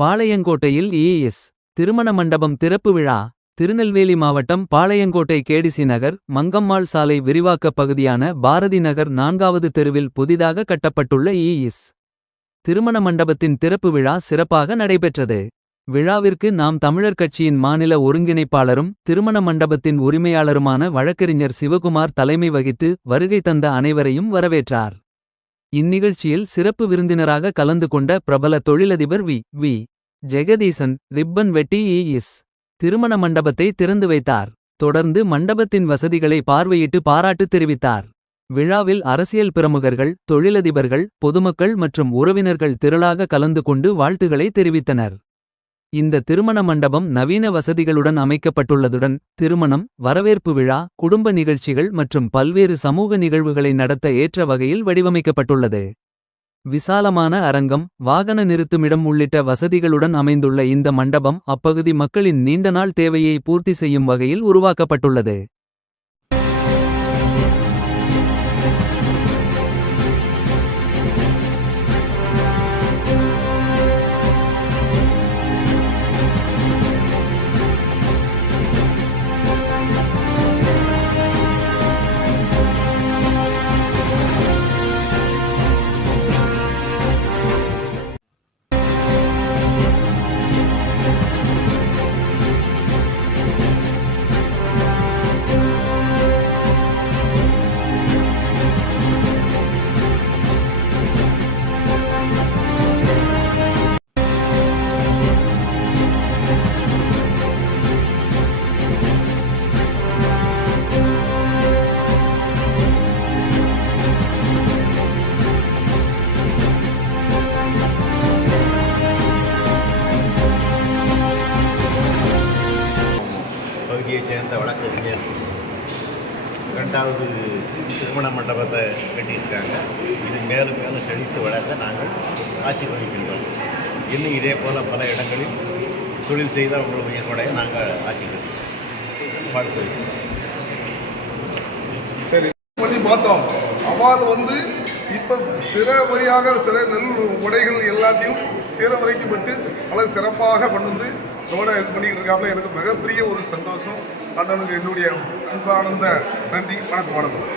பாளையங்கோட்டையில் ஏஎஸ். திருமண மண்டபம் திறப்பு விழா. திருநெல்வேலி மாவட்டம் பாளையங்கோட்டை கேடிசி நகர் மங்கம்மாள் சாலை விரிவாக்கப் பகுதியான பாரதி நகர் 4வது தெருவில் புதிதாக கட்டப்பட்டுள்ள ஏஎஸ். திருமண மண்டபத்தின் திறப்பு விழா சிறப்பாக நடைபெற்றது. விழாவிற்கு நாம் தமிழர் கட்சியின் மாநில ஒருங்கிணைப்பாளரும் திருமண மண்டபத்தின் உரிமையாளருமான வழக்கறிஞர் சிவகுமார் தலைமை வகித்து வருகை தந்த அனைவரையும் வரவேற்றார். இந்நிகழ்ச்சியில் சிறப்பு விருந்தினராக கலந்து கொண்ட பிரபல தொழிலதிபர் வி. ஜெகதீசன் ரிப்பன் வெட்டி ஏஎஸ். திருமண மண்டபத்தை திறந்து வைத்தார். தொடர்ந்து மண்டபத்தின் வசதிகளை பார்வையிட்டு பாராட்டு தெரிவித்தார். விழாவில் அரசியல் பிரமுகர்கள், தொழிலதிபர்கள், பொதுமக்கள் மற்றும் உறவினர்கள் திரளாக கலந்து கொண்டு வாழ்த்துக்களை தெரிவித்தனர். இந்த திருமண மண்டபம் நவீன வசதிகளுடன் அமைக்கப்பட்டுள்ளதுடன் திருமணம், வரவேற்பு விழா, குடும்ப நிகழ்ச்சிகள் மற்றும் பல்வேறு சமூக நிகழ்வுகளை நடத்த ஏற்ற வகையில் வடிவமைக்கப்பட்டுள்ளது. விசாலமான அரங்கம், வாகன நிறுத்துமிடம் உள்ளிட்ட வசதிகளுடன் அமைந்துள்ள இந்த மண்டபம் அப்பகுதி மக்களின் நீண்ட நாள் தேவையை பூர்த்தி செய்யும் வகையில் உருவாக்கப்பட்டுள்ளது. பகுதியை சேர்ந்த வழக்கறிஞர் 2வது திருமண மண்டபத்தை கட்டியிருக்காங்க. இது மேலும் மேலும் செழித்து வளர்க்க நாங்கள் ஆசீர்வதிக்கின்றோம். இன்னும் இதே போல் பல இடங்களில் தொழில் செய்த உங்கள் உயர்வுடைய நாங்கள் ஆசீர்வதிக்கிறோம். வாழ்த்துக்கிறோம். சரி பண்ணி பார்த்தோம். அவள் இப்போ சிற நெல் உடைகள் எல்லாத்தையும் சீரமைக்கப்பட்டு பல சிறப்பாக கொண்டு இதோட இது பண்ணிக்கிட்டு இருக்காப்புல. எனக்கு மிகப்பெரிய ஒரு சந்தோஷம். அண்ணனுக்கு என்னுடைய அன்பானந்த நன்றி. வணக்கம்.